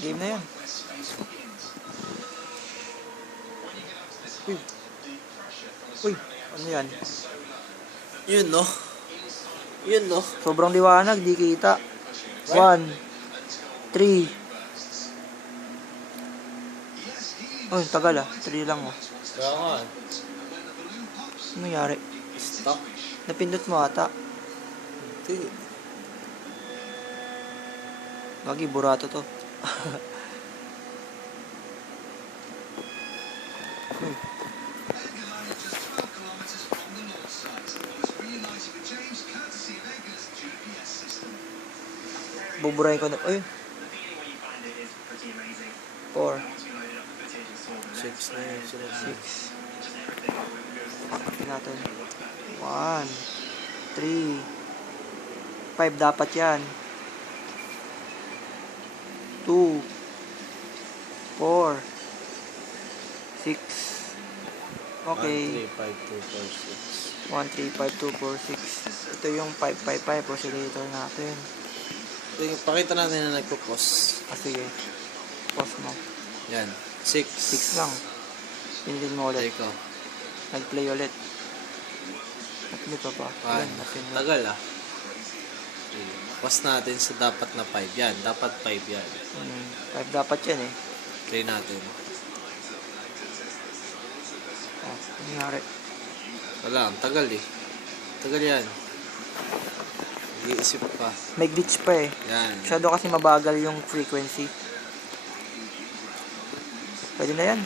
Game na yan. Uy. Uy, ano yan? Yun no. Yun no. Sobrang liwanag, di kita. 1, 3. Oh, tagal ah. 3 lang oh. Kaya nga. Ano nangyari? Stop. Napindot mo ata. Hindi. Gagi, burato to. Buburahin ko na. Uy. 4, 6 na yun. 6. Natin. 1, 3, 5 dapat yan. 2, 4, 6. Okay. 1, 3, 5, 2, 4, 6. 1, 3, 5, 2, 4, 6. Ito yung 555 oscillator natin. Pakita natin na nagpo-pause. Sige. Pause mo. Yan. 6. 6 lang. Pindin mo ulit. Ikaw. Nag-play ulit. Nag-play pa pa. 1. Yan, napindot. Tagal ah. Pause natin sa dapat na 5. Yan. Dapat 5 yan. 5 dapat yan eh. Play natin. Oh, ano nangyari? Wala. Ang tagal eh. Tagal yan. Nag-iisip pa. May glitch pa eh. Yan. Masyado kasi mabagal yung frequency. Pwede na yan.